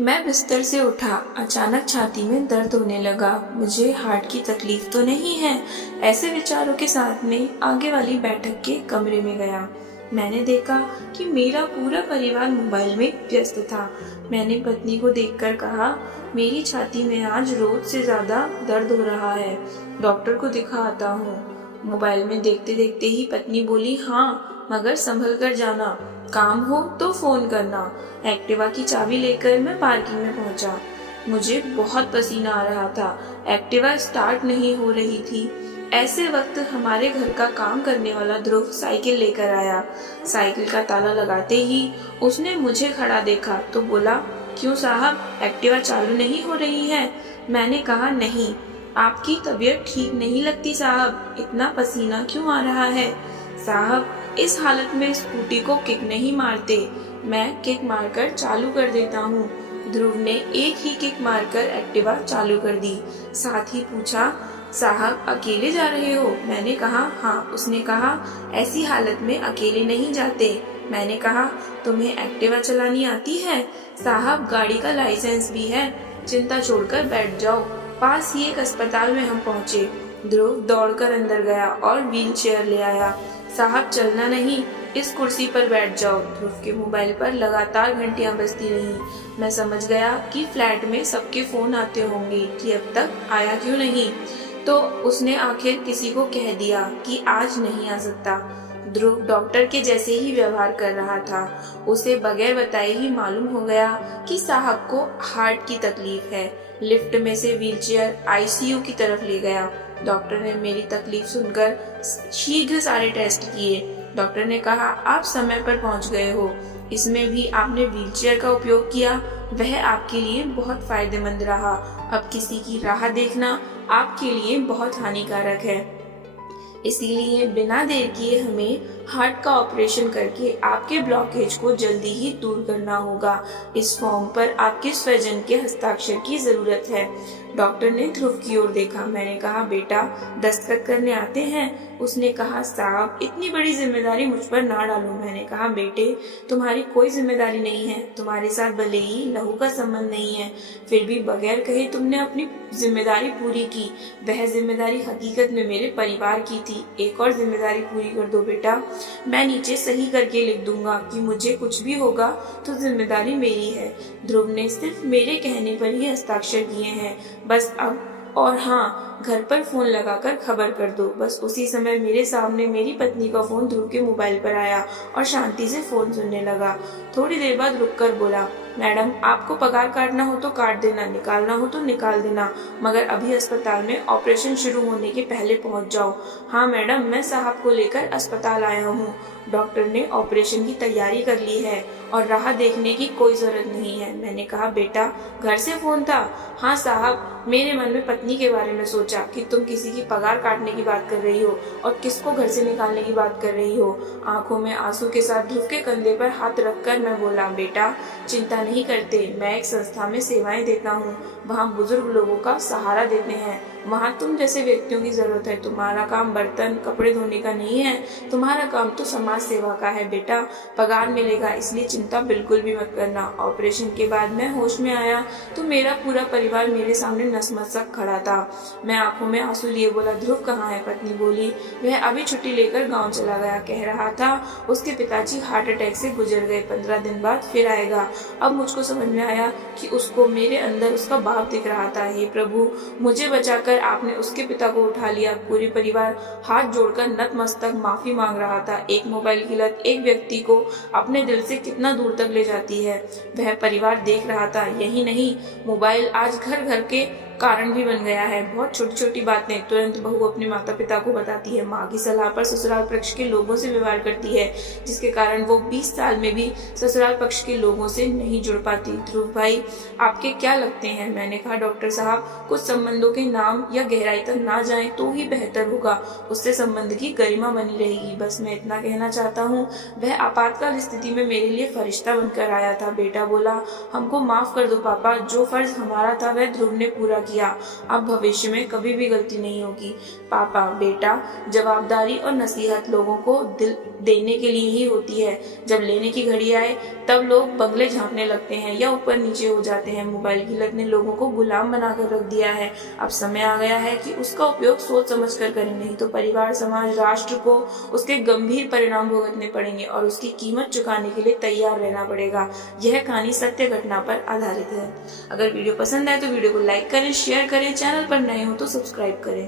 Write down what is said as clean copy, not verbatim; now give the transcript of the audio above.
मैं बिस्तर से उठा। अचानक छाती में दर्द होने लगा। मुझे हार्ट की तकलीफ तो नहीं है? ऐसे विचारों के साथ में आगे वाली बैठक के कमरे में गया। मैंने देखा कि मेरा पूरा परिवार मोबाइल में व्यस्त था। मैंने पत्नी को देखकर कहा, मेरी छाती में आज रोज से ज्यादा दर्द हो रहा है, डॉक्टर को दिखा आता हूँ। मोबाइल में देखते देखते ही पत्नी बोली, हाँ मगर संभल कर जाना, काम हो तो फोन करना। एक्टिवा की चाबी लेकर मैं पार्किंग में पहुंचा। मुझे बहुत पसीना आ रहा था। एक्टिवा स्टार्ट नहीं हो रही थी। ऐसे वक्त हमारे घर का काम करने वाला ध्रुव साइकिल लेकर आया। साइकिल का ताला लगाते ही उसने मुझे खड़ा देखा तो बोला, क्यों साहब, एक्टिवा चालू नहीं हो रही है? मैंने कहा, नहीं, आपकी तबीयत ठीक नहीं लगती साहब, इतना पसीना क्यों आ रहा है? साहब, इस हालत में स्कूटी को किक नहीं मारते, मैं किक मारकर चालू कर देता हूँ। ध्रुव ने एक ही किक मारकर एक्टिवा चालू कर दी। साथ ही पूछा, साहब अकेले जा रहे हो? मैंने कहा, हाँ। उसने कहा, ऐसी हालत में अकेले नहीं जाते। मैंने कहा, तुम्हें एक्टिवा चलानी आती है? साहब गाड़ी का लाइसेंस भी है। चिंता छोड़कर बैठ जाओ। पास ही एक अस्पताल में हम पहुँचे। ध्रुव दौड़कर अंदर गया और व्हील चेयर ले आया। साहब चलना नहीं, इस कुर्सी पर बैठ जाओ। ध्रुव के मोबाइल पर लगातार घंटियां बजती रहीं। मैं समझ गया कि फ्लैट में सबके फोन आते होंगे कि अब तक आया क्यों नहीं। तो उसने आखिर किसी को कह दिया कि आज नहीं आ सकता। ध्रुव डॉक्टर के जैसे ही व्यवहार कर रहा था। उसे बगैर बताए ही मालूम हो गया कि साहब को हार्ट की तकलीफ है। लिफ्ट में से व्हीलचेयर आईसीयू की तरफ ले गया। डॉक्टर ने मेरी तकलीफ सुनकर शीघ्र सारे टेस्ट किए। डॉक्टर ने कहा, आप समय पर पहुंच गए हो। इसमें भी आपने व्हीलचेयर का उपयोग किया, वह आपके लिए बहुत फायदेमंद रहा। अब किसी की राह देखना आपके लिए बहुत हानिकारक है। इसीलिए बिना देर किए हमें हार्ट का ऑपरेशन करके आपके ब्लॉकेज को जल्दी ही दूर करना होगा। इस फॉर्म पर आपके स्वजन के हस्ताक्षर की जरूरत है। डॉक्टर ने ध्रुव की ओर देखा। मैंने कहा, बेटा दस्तखत करने आते हैं? उसने कहा, साहब इतनी बड़ी जिम्मेदारी मुझ पर ना डालो। मैंने कहा, बेटे तुम्हारी कोई जिम्मेदारी नहीं है, तुम्हारे साथ भले ही लहू का संबंध नहीं है, फिर भी बगैर कहे तुमने अपनी जिम्मेदारी पूरी की। वह जिम्मेदारी हकीकत में मेरे परिवार की थी। एक और जिम्मेदारी पूरी कर दो बेटा। मैं नीचे सही करके लिख दूंगा कि मुझे कुछ भी होगा तो जिम्मेदारी मेरी है। ध्रुव ने सिर्फ मेरे कहने पर ही हस्ताक्षर किए हैं, बस अब। और हाँ, घर पर फोन लगाकर खबर कर दो। बस उसी समय मेरे सामने मेरी पत्नी का फोन ध्रुव के मोबाइल पर आया और शांति से फोन सुनने लगा। थोड़ी देर बाद रुककर बोला, मैडम आपको पगार काटना हो तो काट देना, निकालना हो तो निकाल देना, मगर अभी अस्पताल में ऑपरेशन शुरू होने के पहले पहुंच जाओ। हाँ मैडम, मैं साहब को लेकर अस्पताल आया हूँ। डॉक्टर ने ऑपरेशन की तैयारी कर ली है और राह देखने की कोई जरूरत नहीं है। मैंने कहा, बेटा घर से फोन था? हाँ साहब, मेरे मन में पत्नी के बारे में सोचा कि तुम किसी की पगार काटने की बात कर रही हो और किसको घर से निकालने की बात कर रही हो। आंखों में आंसू के साथ ध्रुव के कंधे पर हाथ रखकर मैं बोला, बेटा चिंता नहीं करते, मैं एक संस्था में सेवाएं देता हूँ। वहाँ बुजुर्ग लोगों का सहारा देते हैं। वहाँ तुम जैसे व्यक्तियों की जरूरत है। तुम्हारा काम बर्तन कपड़े धोने का नहीं है, तुम्हारा काम तो समाज सेवा का है। बेटा पगार मिलेगा, इसलिए चिंता बिल्कुल भी मत करना। ऑपरेशन के बाद मैं होश में आया तो मेरा पूरा परिवार मेरे सामने नतमस्तक खड़ा था। मैं आंखों में आंसू लिए बोला, ध्रुव कहाँ है? पत्नी बोली, वह अभी छुट्टी लेकर गाँव चला गया। कह रहा था उसके पिताजी हार्ट अटैक से गुजर गए, 15 दिन बाद फिर आएगा। अब मुझको समझ में आया कि उसको मेरे अंदर उसका बाप दिख रहा था। हे प्रभु, मुझे बचाकर आपने उसके पिता को उठा लिया। पूरे परिवार हाथ जोड़कर नतमस्तक माफी मांग रहा था। एक मोबाइल की लत एक व्यक्ति को अपने दिल से कितना दूर तक ले जाती है, वह परिवार देख रहा था। यही नहीं, मोबाइल आज घर घर के कारण भी बन गया है। बहुत छोटी छोटी बातें तुरंत बहू अपने माता पिता को बताती है। माँ की सलाह पर ससुराल पक्ष के लोगों से व्यवहार करती है, जिसके कारण वो 20 साल में भी ससुराल पक्ष के लोगों से नहीं जुड़ पाती। ध्रुव भाई आपके क्या लगते हैं? मैंने कहा, डॉक्टर साहब कुछ संबंधों के नाम या गहराई तक ना जाए तो ही बेहतर होगा, उससे संबंध की गरिमा बनी रहेगी। बस मैं इतना कहना चाहता हूँ। वह आपातकाल स्थिति में मेरे लिए फरिश्ता बनकर आया था। बेटा बोला, हमको माफ कर दो पापा, जो फर्ज हमारा था वह ध्रुव ने पूरा किया। अब भविष्य में कभी भी गलती नहीं होगी। पापा, बेटा, जवाबदारी और नसीहत लोगों को दिल देने के लिए ही होती है। जब लेने की घड़ी आए तब लोग बंगले झांकने लगते हैं या ऊपर नीचे हो जाते हैं। मोबाइल की लत ने लोगों को गुलाम बनाकर रख दिया है। अब समय आ गया है कि उसका उपयोग सोच समझ कर करें, नहीं तो परिवार, समाज, राष्ट्र को उसके गंभीर परिणाम भुगतने पड़ेंगे और उसकी कीमत चुकाने के लिए तैयार रहना पड़ेगा। यह कहानी सत्य घटना पर आधारित है। अगर वीडियो पसंद आए तो वीडियो को लाइक करें, शेयर करें, चैनल पर नए हो तो सब्सक्राइब करें।